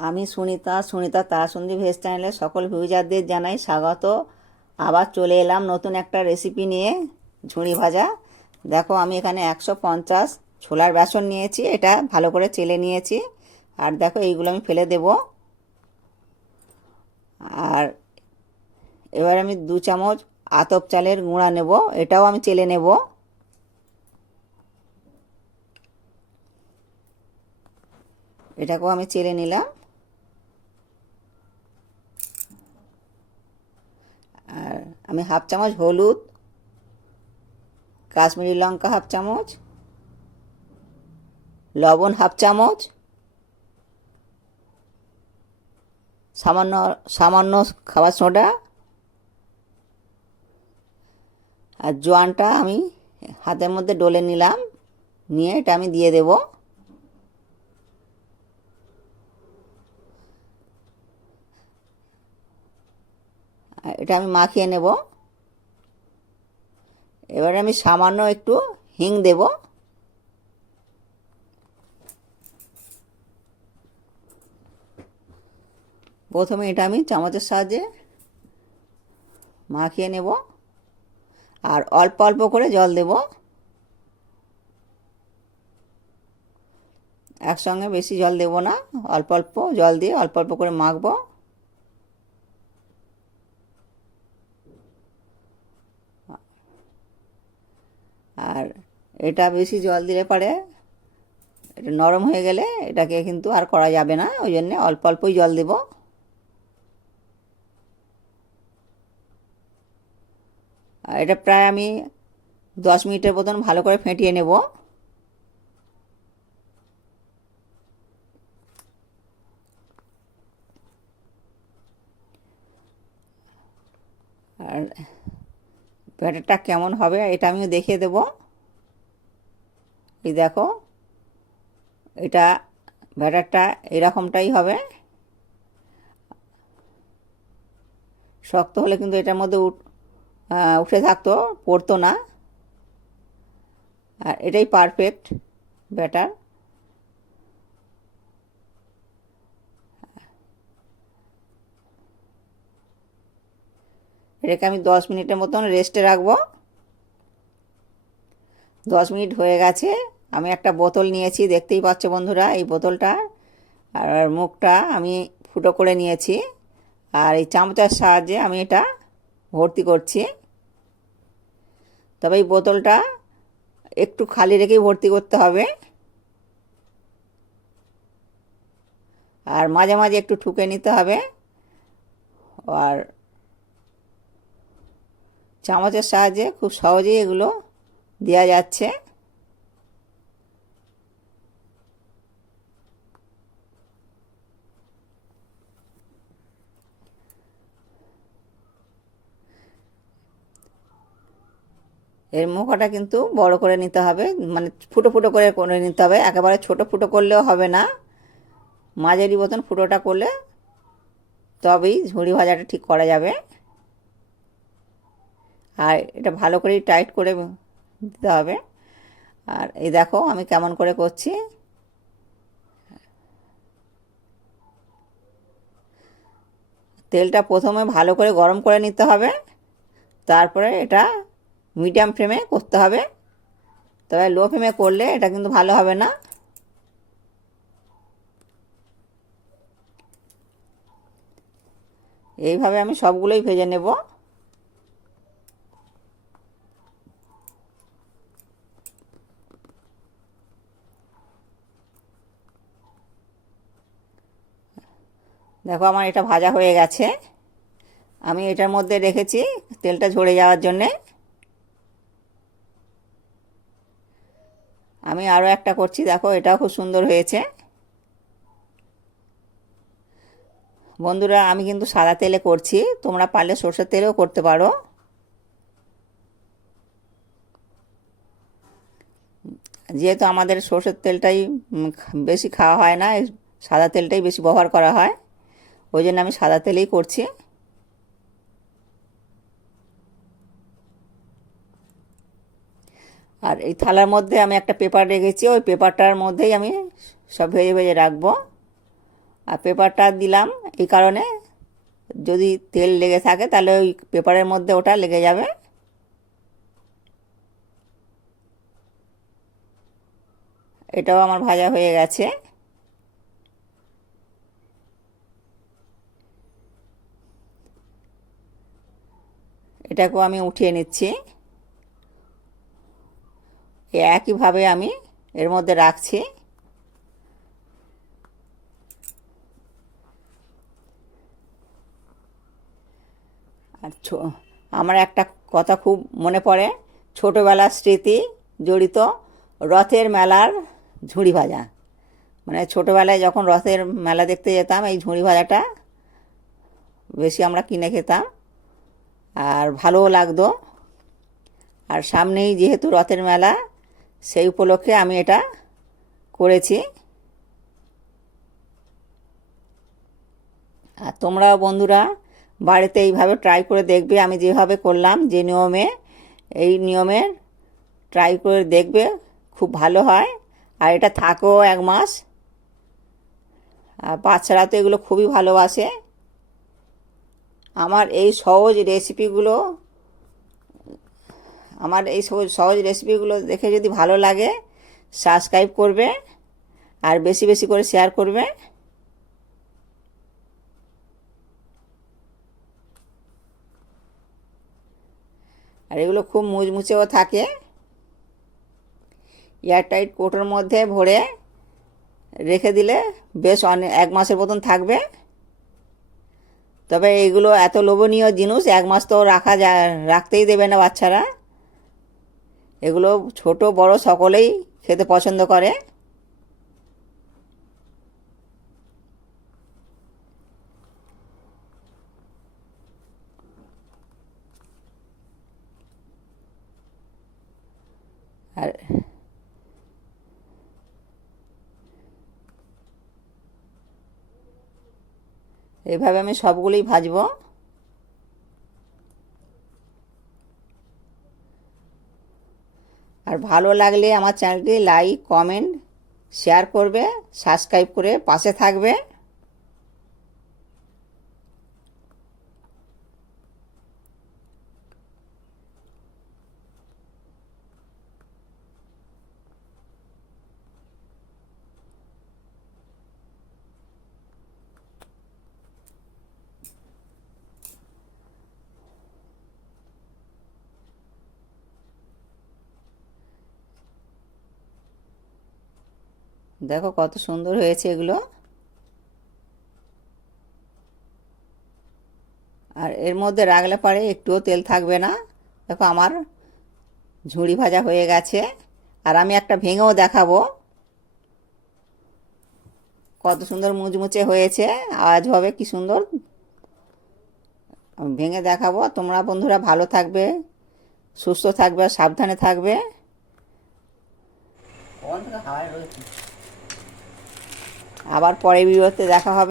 আমি সুনিতা সুনিতা তারাসন্ধি ভেজ চ্যানেলে সকল ভিউজারদের জানাই স্বাগত। আবার চলে এলাম নতুন একটা রেসিপি নিয়ে, ঝুড়ি ভাজা। দেখো, আমি এখানে একশো পঞ্চাশ ছোলার বেসন নিয়েছি, এটা ভালো করে চেলে নিয়েছি। আর দেখো, এইগুলো আমি ফেলে দেব। আর এবার আমি দু চামচ আতপ চালের গুঁড়া নেব, এটাও আমি চেলে নেব। এটাকেও আমি চেলে নিলাম আর আমি হাফ চামচ হলুদ, কাশ্মীরি লঙ্কা হাফ চামচ, লবণ হাফ চামচ, সামান্য সামান্য খাবার সোডা আর জোয়ানটা আমি হাতের মধ্যে ডলে নিলাম, নিয়ে এটা আমি দিয়ে দেবো। এটা আমি মাখিয়ে নেব। এবারে আমি সামান্য একটু হিং দেব। প্রথমে এটা আমি চামচের সাহায্যে মাখিয়ে নেব আর অল্প অল্প করে জল দেব। একসঙ্গে বেশি জল দেব না, অল্প অল্প জল দিয়ে অল্প অল্প করে মাখবো আর এটা বেশি জল দিলে পারে এটা নরম হয়ে গেলে এটাকে কিন্তু আর করা যাবে না, ওই জন্যে অল্প অল্পই জল দেব। আর এটা প্রায় আমি দশ মিনিটের মতন ভালো করে ফেটিয়ে নেব। আর ব্যাটারটা কেমন হবে এটা আমিও দেখিয়ে দেব। এই দেখো, এটা ব্যাটারটা এরকমটাই হবে। শক্ত হলে কিন্তু এটার মধ্যে উঠে থাকতো, পড়তো না। আর এটাই পারফেক্ট ব্যাটার। এটাকে আমি দশ মিনিটের মতন রেস্টে রাখব। দশ মিনিট হয়ে গেছে। আমি একটা বোতল নিয়েছি, দেখতেই পাচ্ছ বন্ধুরা এই বোতলটা। আর মুখটা আমি ফুটো করে নিয়েছি। আর এই চামচার সাহায্যে আমি এটা ভর্তি করছি। তবে এই বোতলটা একটু খালি রেখেই ভর্তি করতে হবে। আর মাঝে মাঝে একটু ঠুকে নিতে হবে। আর চামচের সাহায্যে খুব সহজেই এগুলো দেওয়া যাচ্ছে। এর মুখটা কিন্তু বড় করে নিতে হবে মানে ফুটো ফুটো করে করে নিতে হবে। একেবারে ছোট ফুটো করলেও হবে না। মাঝারি মতন ফুটোটা করলে তবেই ঝুড়ি ভাজাটা ঠিক করা যাবে। আর এটা ভালো করেই টাইট করে দিতে হবে। আর এই দেখো, আমি কেমন করে করছি। তেলটা প্রথমে ভালো করে গরম করে নিতে হবে। তারপরে এটা মিডিয়াম ফ্লেমে করতে হবে। তবে লো ফ্লেমে করলে এটা কিন্তু ভালো হবে না। এইভাবে আমি সবগুলোই ভেজে নেব। দেখো আমার এটা ভাজা হয়ে গেছে। আমি এটার মধ্যে রেখেছি তেলটা ঝরে যাওয়ার জন্যে। আমি আরও একটা করছি, দেখো এটাও খুব সুন্দর হয়েছে। বন্ধুরা, আমি কিন্তু সাদা তেলে করছি, তোমরা পারলে সর্ষের তেলেও করতে পারো। যেহেতু আমাদের সর্ষের তেলটাই বেশি খাওয়া হয় না সাদা তেলটাই বেশি ব্যবহার করা হয়। ওই জন্য আমি সাদা তেলেই করছি। আর এই থালার মধ্যে আমি একটা পেপার রেখেছি, ওই পেপারটার মধ্যেই আমি সব ভেজে ভেজে রাখব। আর পেপারটা দিলাম এই কারণে যদি তেল লেগে থাকে তাহলে ওই পেপারের মধ্যে ওটা লেগে যাবে। এটাও আমার ভাজা হয়ে গেছে। এটাকেও আমি উঠিয়ে নিচ্ছি। একইভাবে আমি এর মধ্যে রাখছি। আর আমার একটা কথা খুব মনে পড়ে, ছোটোবেলার স্মৃতি জড়িত রথের মেলার ঝুড়ি ভাজা। মানে ছোটোবেলায় যখন রথের মেলা দেখতে যেতাম, এই ঝুড়ি ভাজাটা বেশি আমরা কিনে খেতাম। আর ভালোও লাগতো। আর সামনেই যেহেতু রথের মেলা, সেই উপলক্ষে আমি এটা করেছি। আর তোমরাও বন্ধুরা বাড়িতে এইভাবে ট্রাই করে দেখবে, আমি যেভাবে করলাম, যে নিয়মে, এই নিয়মে ট্রাই করে দেখবে, খুব ভালো হয়। আর এটা থাকো এক মাস। আর বাচ্চারা তো এগুলো খুবই ভালোবাসে। আমার এই সহজ রেসিপিগুলো আমার এই সহজ সহজ রেসিপিগুলো দেখে যদি ভালো লাগে সাবস্ক্রাইব করবে আর বেশি বেশি করে শেয়ার করবে। আর এগুলো খুব মুচমুচেও থাকে। এয়ারটাইট কোটোর মধ্যে ভরে রেখে দিলে বেশ অনেক এক মাসের মতন থাকবে। তবে এগুলো এত লোভনীয় জিনিস, এক মাস তো রাখা যা রাখতেই দেবে না বাচ্চারা। এগুলো ছোট, বড় সকলেই খেতে পছন্দ করে আর এইভাবে আমি সবগুলোই ভাজব। আর ভালো লাগলে আমার চ্যানেলটি লাইক, কমেন্ট, শেয়ার করবে, সাবস্ক্রাইব করে পাশে থাকবে। দেখো কত সুন্দর হয়েছে এগুলো। আর এর মধ্যে রাখলে পরে একটুও তেল থাকবে না। দেখো আমার ঝুড়ি ভাজা হয়ে গেছে। আর আমি একটা ভেঙেও দেখাবো। কত সুন্দর মুচমুচে হয়েছে। আওয়াজ হবে কি সুন্দর। ভেঙে দেখাবো। তোমরা বন্ধুরা ভালো থাকবে, সুস্থ থাকবে, সাবধানে থাকবে। আবার পরে ভিডিওতে দেখা হবে।